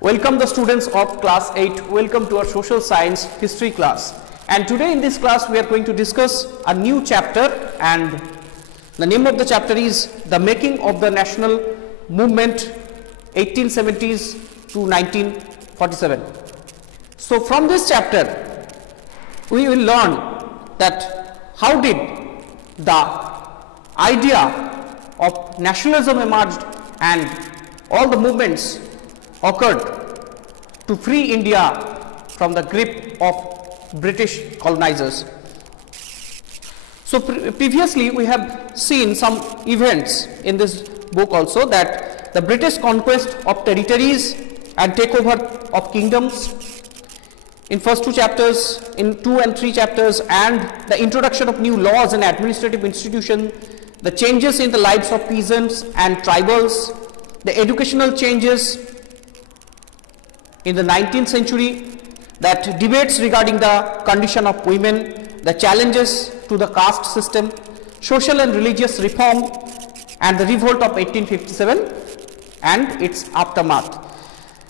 Welcome the students of class 8. Welcome to our social science history class. And today in this class we are going to discuss a new chapter, and the name of the chapter is The Making of the National Movement 1870s to 1947. So from this chapter we will learn that how did the idea of nationalism emerged and all the movements occurred to free India from the grip of British colonizers. So previously we have seen some events in this book also, that the British conquest of territories and takeover of kingdoms in first two chapters, in 2 and 3 chapters, and the introduction of new laws and administrative institutions, the changes in the lives of peasants and tribals, the educational changes in the 19th century, that debates regarding the condition of women, the challenges to the caste system, social and religious reform, and the revolt of 1857 and its aftermath,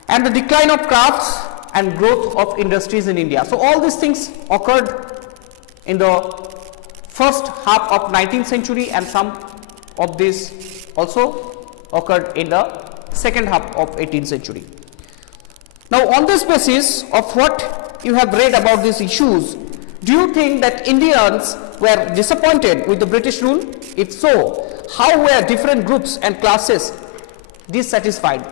and the decline of crafts and growth of industries in India. So all these things occurred in the first half of 19th century, and some of these also occurred in the second half of 18th century. Now, on this basis of what you have read about these issues, do you think that Indians were disappointed with the British rule? If so, how were different groups and classes dissatisfied?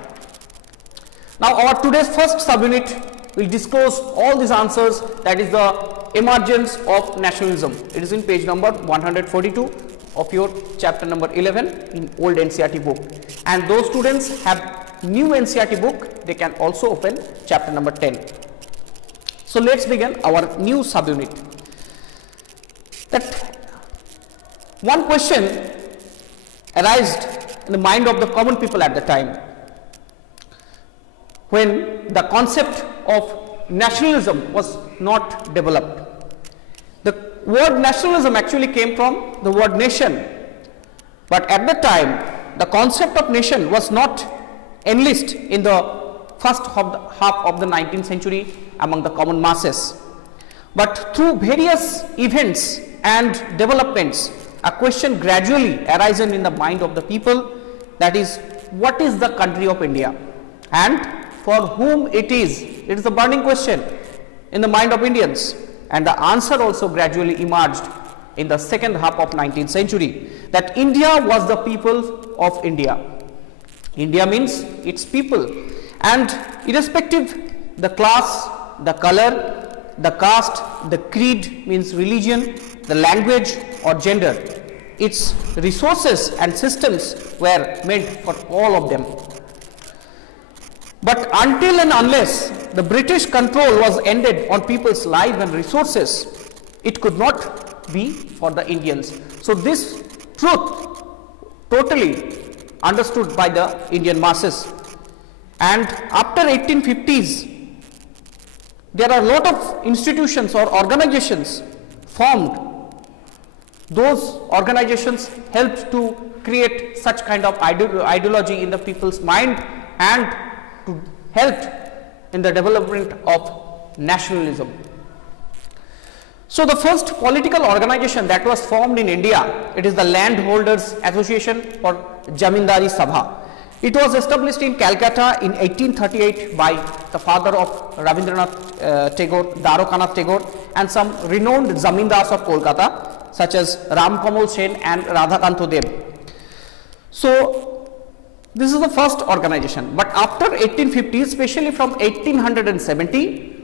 Now, our today's first subunit will disclose all these answers, that is the emergence of nationalism. It is in page number 142 of your chapter number 11 in old NCERT book. And those students have new NCERT book, they can also open chapter number 10. So let's begin our new subunit. That one question arose in the mind of the common people at the time, when the concept of nationalism was not developed. The word nationalism actually came from the word nation, but at the time the concept of nation was not enlist in the first half of the 19th century among the common masses. But through various events and developments, a question gradually arisen in the mind of the people, that is, what is the country of India and for whom it is? It is a burning question in the mind of Indians, and the answer also gradually emerged in the second half of 19th century, that India was the people of India. India means its people, and irrespective the class, the color, the caste, the creed means religion, the language or gender, its resources and systems were meant for all of them. But until and unless the British control was ended on people's lives and resources, it could not be for the Indians. So this truth totally understood by the Indian masses. And after 1850s, there are a lot of institutions or organizations formed. Those organizations helped to create such kind of ideology in the people's mind and to help in the development of nationalism. So the first political organization that was formed in India, it is the Landholders Association or Jamindari Sabha. It was established in Calcutta in 1838 by the father of Rabindranath Tagore, Dwarokanath Tagore, and some renowned Zamindars of Kolkata such as Ram Kamal Sen and Radhakanto Dev. So this is the first organization. But after 1850, especially from 1870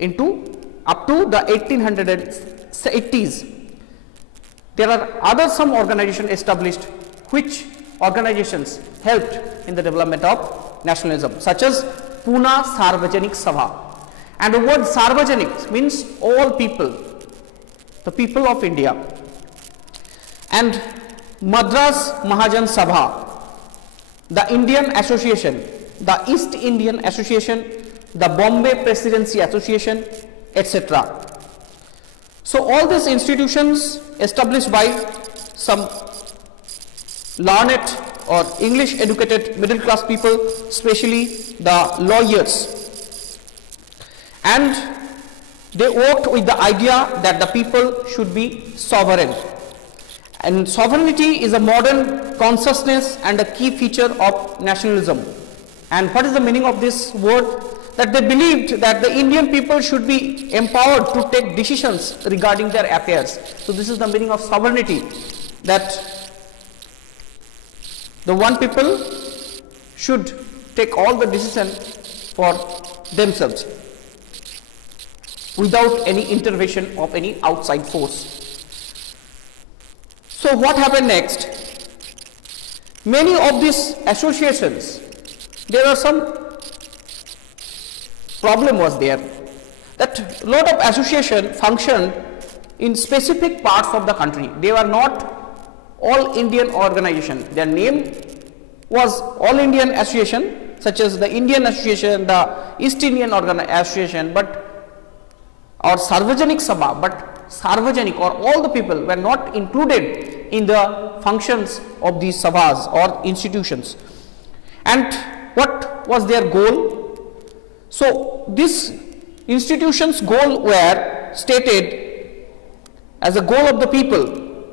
into up to the 1880s, there are other some organizations established, which organizations helped in the development of nationalism, such as Pune Sarvajanik Sabha. And the word Sarvajanik means all people, the people of India. And Madras Mahajan Sabha, the Indian Association, the East Indian Association, the Bombay Presidency Association, etc. So all these institutions established by some learned or English educated middle class people, especially the lawyers. And they worked with the idea that the people should be sovereign. And sovereignty is a modern consciousness and a key feature of nationalism. And what is the meaning of this word? That they believed that the Indian people should be empowered to take decisions regarding their affairs. So this is the meaning of sovereignty, that the one people should take all the decision for themselves without any intervention of any outside force. So what happened next? Many of these associations, there are some problem was there, that a lot of association functioned in specific parts of the country. They were not all Indian organization. Their name was All Indian Association, such as the Indian Association, the East Indian Association, or Sarvajanik Sabha, but Sarvajanik or all the people were not included in the functions of these sabhas or institutions. And what was their goal? So this institution's goal were stated as a goal of the people,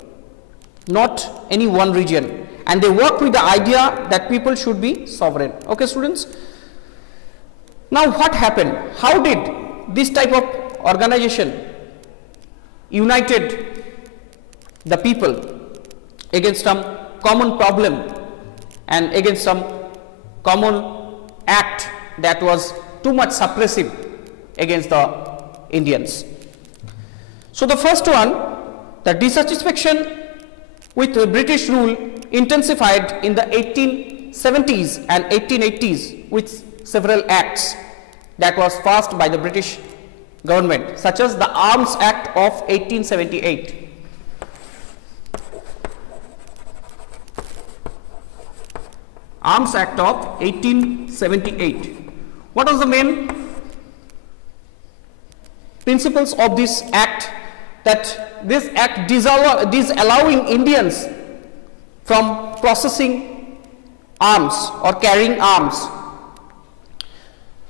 not any one region, and they worked with the idea that people should be sovereign. Okay, students? Now what happened? How did this type of organization united the people against some common problem and against some common act that was too much suppressive against the Indians? So the first one, the dissatisfaction with British rule intensified in the 1870s and 1880s with several acts that was passed by the British government, such as the Arms Act of 1878. Arms Act of 1878. What was the main principles of this act? That this act disallowing Indians from processing arms or carrying arms.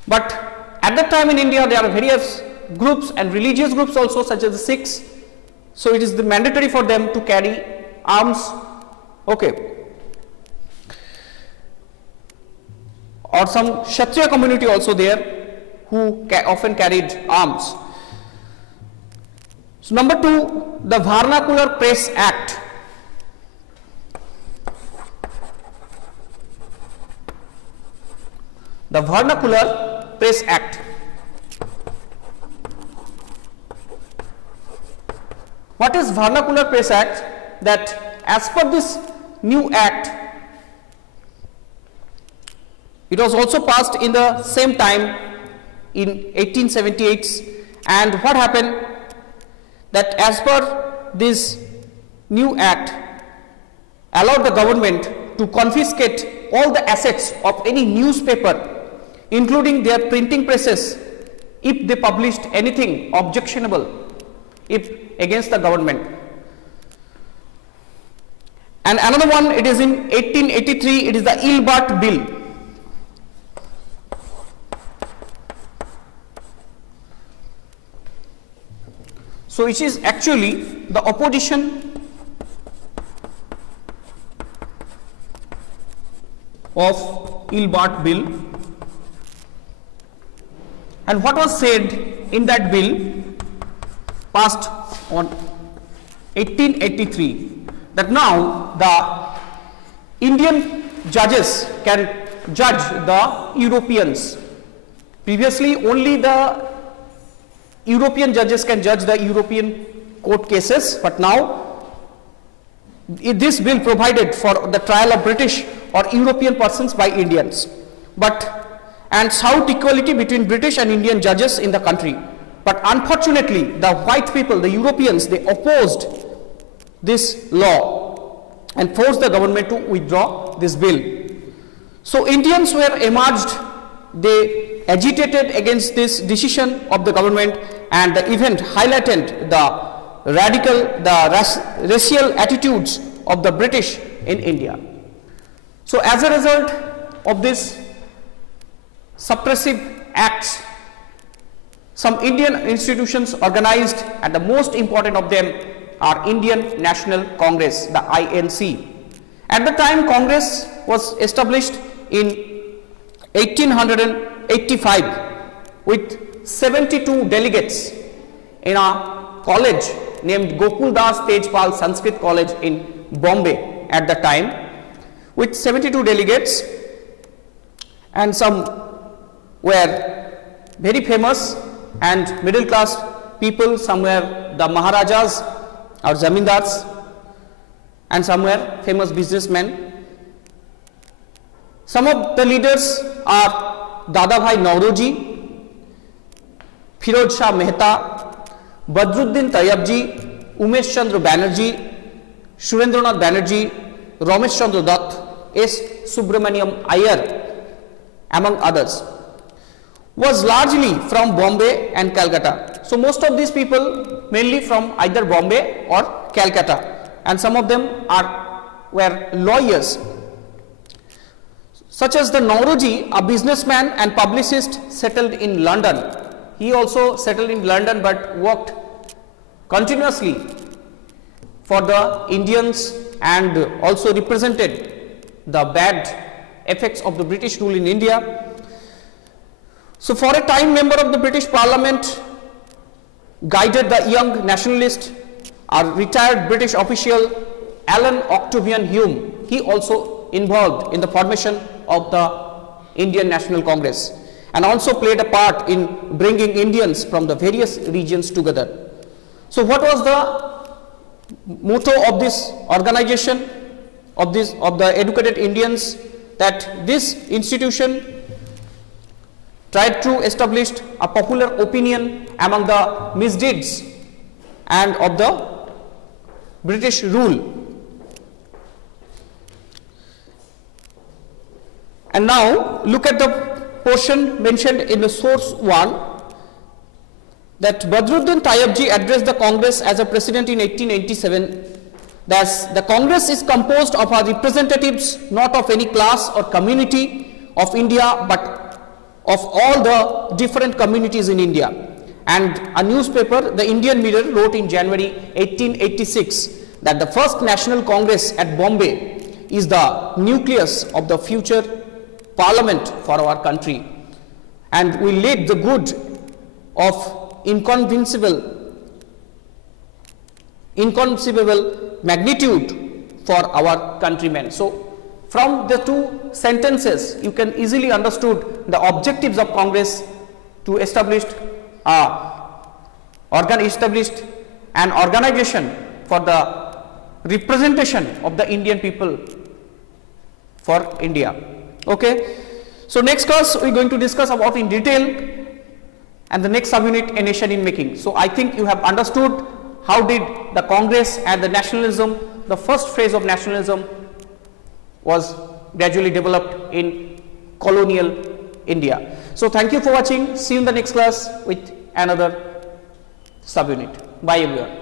But at that time in India there are various groups and religious groups also, such as the Sikhs. So it is mandatory for them to carry arms. Okay. Or some Kshatriya community also there who often carried arms. So number two, the Vernacular Press Act. The Vernacular Press Act. What is Vernacular Press Act? That as per this new act, it was also passed in the same time in 1878, and what happened? That as per this new act allowed the government to confiscate all the assets of any newspaper, including their printing presses, if they published anything objectionable against the government. And another one, it is in 1883, it is the Ilbert Bill. So it is actually the opposition of Ilbert Bill. And what was said in that bill passed on 1883, that now the Indian judges can judge the Europeans. Previously only the European judges can judge the European court cases, but now this bill provided for the trial of British or European persons by Indians, and sought equality between British and Indian judges in the country. But unfortunately, the white people, the Europeans, they opposed this law and forced the government to withdraw this bill. So Indians were emerged, they agitated against this decision of the government, and the event highlighted the racial attitudes of the British in India. So as a result of this suppressive acts, some Indian institutions organized, and the most important of them are Indian National Congress, the INC. At the time, Congress was established in 1885 with 72 delegates in a college named Gokul Das Tejpal Sanskrit College in Bombay at the time, with 72 delegates, and some were very famous and middle class people, some were the Maharajas or Zamindars, and some were famous businessmen. Some of the leaders are Dadabhai Nauroji, Firoz Shah Mehta, Badruddin Tayyabji, Umesh Chandra Banerjee, Surendranath Banerjee, Ramesh Chandra Dutt, S. Subramaniam Iyer, among others, was largely from Bombay and Calcutta. So most of these people mainly from either Bombay or Calcutta, and some of them were lawyers, such as the Nauroji, a businessman and publicist settled in London. He also settled in London but worked continuously for the Indians and also represented the bad effects of the British rule in India. So for a time, member of the British Parliament, guided the young nationalist, a retired British official, Alan Octavian Hume. He also involved in the formation of the Indian National Congress and also played a part in bringing Indians from the various regions together. So what was the motto of this organization, of the educated Indians? That this institution tried to establish a popular opinion among the misdeeds and of the British rule. And now look at the portion mentioned in the source 1, that Badruddin Tayyabji addressed the Congress as a president in 1887. Thus, the Congress is composed of our representatives not of any class or community of India, but of all the different communities in India. And a newspaper, the Indian Mirror, wrote in January 1886 that the first National Congress at Bombay is the nucleus of the future parliament for our country, and will lead the good of inconceivable magnitude for our countrymen. So from the two sentences you can easily understood the objectives of Congress to establish an organization for the representation of the Indian people for India. Okay, so next class we are going to discuss about in detail, and the next subunit, a nation in making. So I think you have understood how did the Congress and the nationalism, the first phase of nationalism, was gradually developed in colonial India. So thank you for watching. See you in the next class with another subunit. Bye everyone.